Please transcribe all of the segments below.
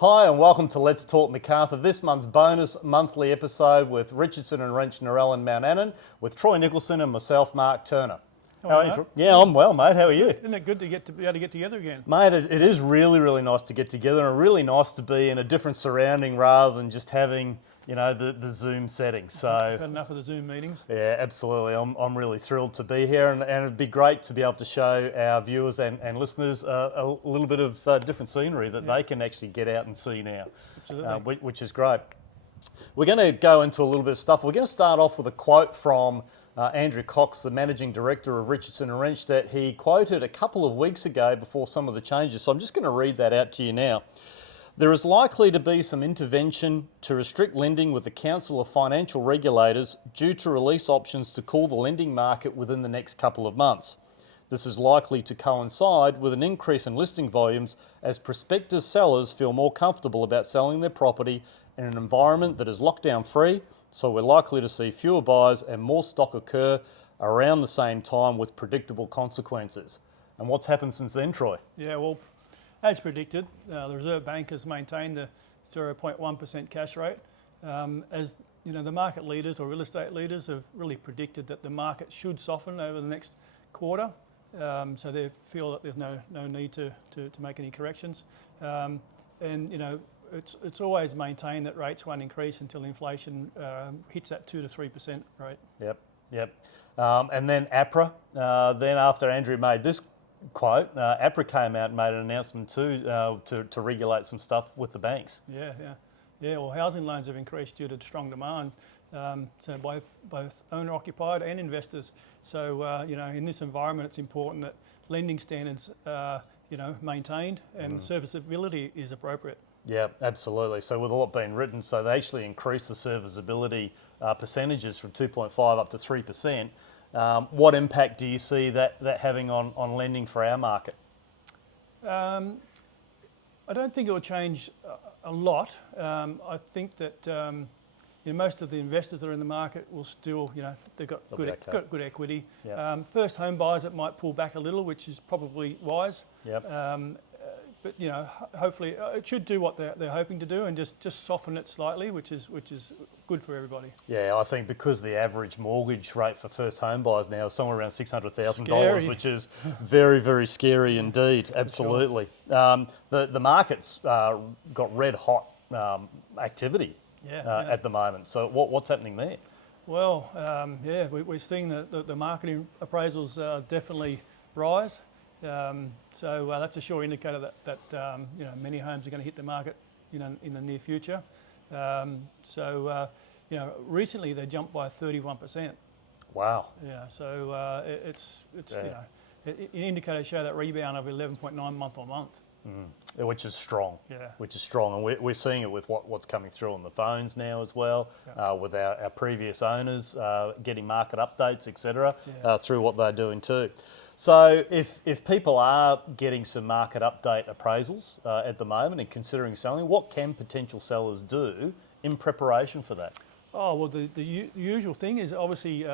Hi and welcome to Let's Talk Macarthur, this month's bonus monthly episode with Richardson and Wrench Narelle and Mount Annan with Troy Nicholson and myself, Mark Turner. How are are you, you, Troy? Yeah, I'm well, mate. How are you? Isn't it good to be able to get together again? Mate, it is really, really nice to get together and really nice to be in a different surrounding rather than just having, the Zoom setting. So I've had enough of the Zoom meetings. yeah, absolutely. I'm really thrilled to be here and it'd be great to be able to show our viewers and listeners a little bit of different scenery that they can actually get out and see now, which is great. We're going to go into a little bit of stuff. We're going to start off with a quote from Andrew Cox, the Managing Director of Richardson and Wrench, that he quoted a couple of weeks ago before some of the changes. So I'm just going to read that out to you now. There is likely to be some intervention to restrict lending with the Council of Financial Regulators due to release options to cool the lending market within the next couple of months. This is likely to coincide with an increase in listing volumes as prospective sellers feel more comfortable about selling their property in an environment that is lockdown free, so we're likely to see fewer buyers and more stock occur around the same time with predictable consequences. And what's happened since then, Troy? Yeah, well, as predicted, the Reserve Bank has maintained the 0.1% cash rate. As you know, the market leaders or real estate leaders have really predicted that the market should soften over the next quarter. So they feel that there's no need to make any corrections. And it's always maintained that rates won't increase until inflation hits that 2 to 3% rate. Yep. And then APRA, then after Andrew made this quote, APRA came out and made an announcement too to regulate some stuff with the banks. Yeah. Well, housing loans have increased due to strong demand, so by both owner-occupied and investors. So in this environment, it's important that lending standards are maintained and serviceability is appropriate. Yeah, absolutely. So with a lot being written, so they actually increased the serviceability percentages from 2.5 up to 3%. What impact do you see that having on lending for our market? I don't think it will change a lot. I think that most of the investors that are in the market will still, they've got good equity. Yep. First home buyers, it might pull back a little, which is probably wise. Yep. But hopefully it should do what they're hoping to do and just soften it slightly, which is good for everybody. Yeah, I think because the average mortgage rate for first home buyers now is somewhere around $600,000, which is very, very scary indeed. Absolutely. Sure. The market's got red hot activity at the moment. So what's happening there? Well, we're seeing the marketing appraisals definitely rise. So that's a sure indicator that many homes are going to hit the market in the near future. Recently they jumped by 31%. Wow. Yeah. So indicators show that rebound of 11.9 month on month. Which is strong. Yeah. Which is strong, and we're seeing it with what's coming through on the phones now as well, with our previous owners getting market updates, etc., through what they're doing too. So if people are getting some market update appraisals at the moment and considering selling, what can potential sellers do in preparation for that? Oh well, the usual thing is obviously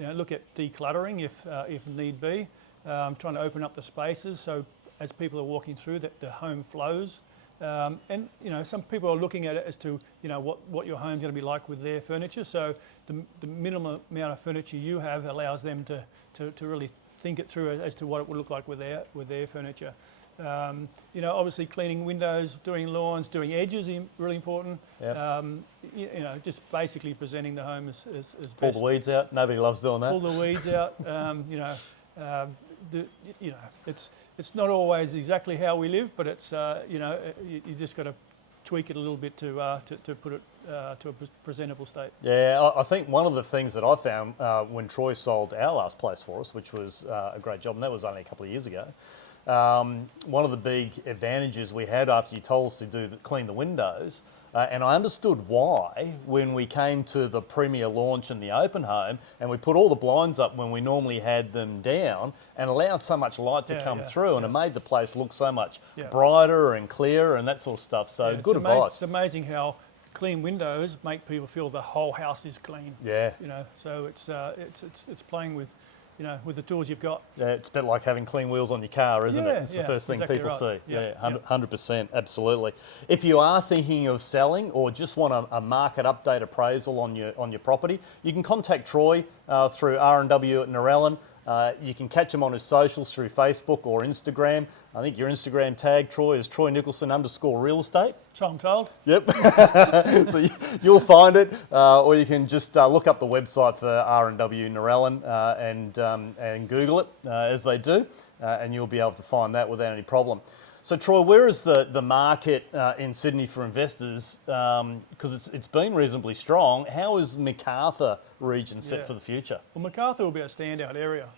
look at decluttering if need be, trying to open up the spaces so as people are walking through that the home flows. And some people are looking at it as to what your home's going to be like with their furniture. So the minimum amount of furniture you have allows them to really think it through as to what it would look like with their furniture. Obviously cleaning windows, doing lawns, doing edges is really important. Yep. Just basically presenting the home as best. Pull the weeds out. Nobody loves doing that. Pull the weeds out. It's not always exactly how we live, but it's you just got to tweak it a little bit to put it to a presentable state. Yeah, I think one of the things that I found when Troy sold our last place for us, which was a great job, and that was only a couple of years ago. One of the big advantages we had after you told us to clean the windows. And I understood why when we came to the premier launch in the open home and we put all the blinds up when we normally had them down and allowed so much light to come through, and it made the place look so much brighter and clearer and that sort of stuff. So good advice. It's amazing how clean windows make people feel the whole house is clean. Yeah. So it's playing with with the tools you've got. Yeah, it's a bit like having clean wheels on your car, isn't it? Yeah, It's the yeah, first thing exactly people right. see. Yeah, Yeah, 100%, absolutely. If you are thinking of selling or just want a market update appraisal on your property, you can contact Troy through R&W at Narellan. You can catch him on his socials through Facebook or Instagram. I think your Instagram tag, Troy, is Troy Nicholson _real estate. So I'm told. Yep. So you'll find it, or you can just look up the website for R&W Narellan and Google it as they do, and you'll be able to find that without any problem. So Troy, where is the market in Sydney for investors? Because it's been reasonably strong. How is Macarthur region set for the future? Well, Macarthur will be a standout area.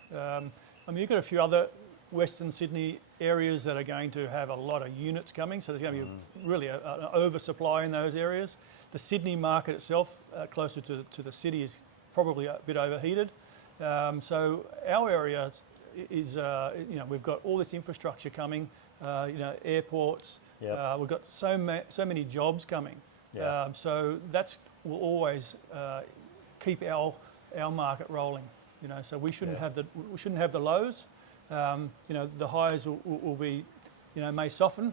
You've got a few other Western Sydney areas that are going to have a lot of units coming, so there's going to be really an oversupply in those areas. The Sydney market itself, closer to the city, is probably a bit overheated. So our area is we've got all this infrastructure coming. Airports. Yep. We've got so many jobs coming. Yeah. So will always keep our market rolling. So we shouldn't have the lows. The highs will be, may soften,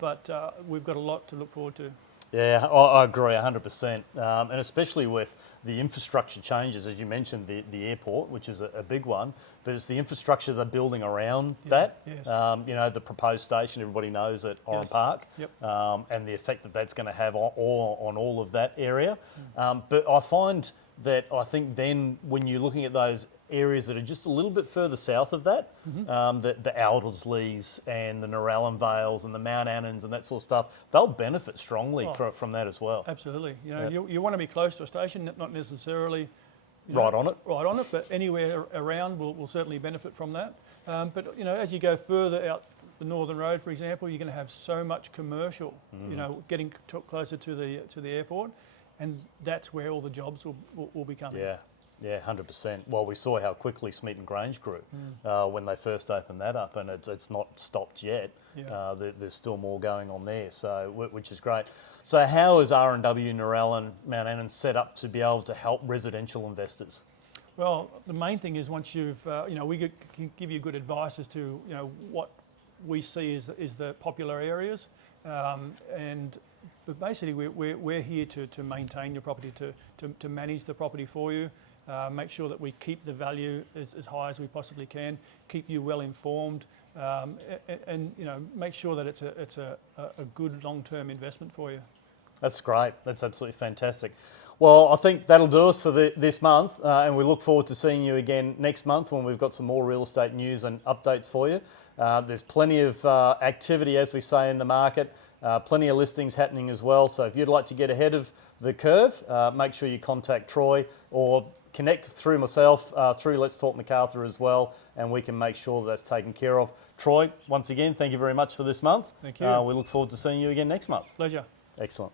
but we've got a lot to look forward to. Yeah, I agree 100%, and especially with the infrastructure changes, as you mentioned, the airport, which is a big one, but it's the infrastructure they're building around that. Yes. The proposed station, everybody knows at Oran Park, Yep. And the effect that's going to have on all of that area. But I find that I think then when you're looking at those areas that are just a little bit further south of that, the Aldersleys and the Narellan Vales and the Mount Annans and that sort of stuff, they'll benefit strongly from that as well. Absolutely. You want to be close to a station, not necessarily right on it, but anywhere around will certainly benefit from that. But as you go further out the Northern Road, for example, you're going to have so much commercial, getting closer to the airport, and that's where all the jobs will be coming. Yeah, 100%. Well, we saw how quickly Smeaton Grange grew when they first opened that up, and it's not stopped yet. Yeah. There's still more going on there, so which is great. So how is R&W Narellan Mount Annan set up to be able to help residential investors? Well, the main thing is once you've, we can give you good advice as to, what we see is the popular areas, but basically we're here to maintain your property, to manage the property for you. Make sure that we keep the value as high as we possibly can, keep you well informed, and make sure that it's a good long-term investment for you. That's great. That's absolutely fantastic. Well, I think that'll do us for this month, and we look forward to seeing you again next month when we've got some more real estate news and updates for you. There's plenty of activity, as we say, in the market, plenty of listings happening as well. So if you'd like to get ahead of the curve, make sure you contact Troy or connect through myself, through Let's Talk Macarthur as well, and we can make sure that's taken care of. Troy, once again, thank you very much for this month. Thank you. We look forward to seeing you again next month. Pleasure. Excellent.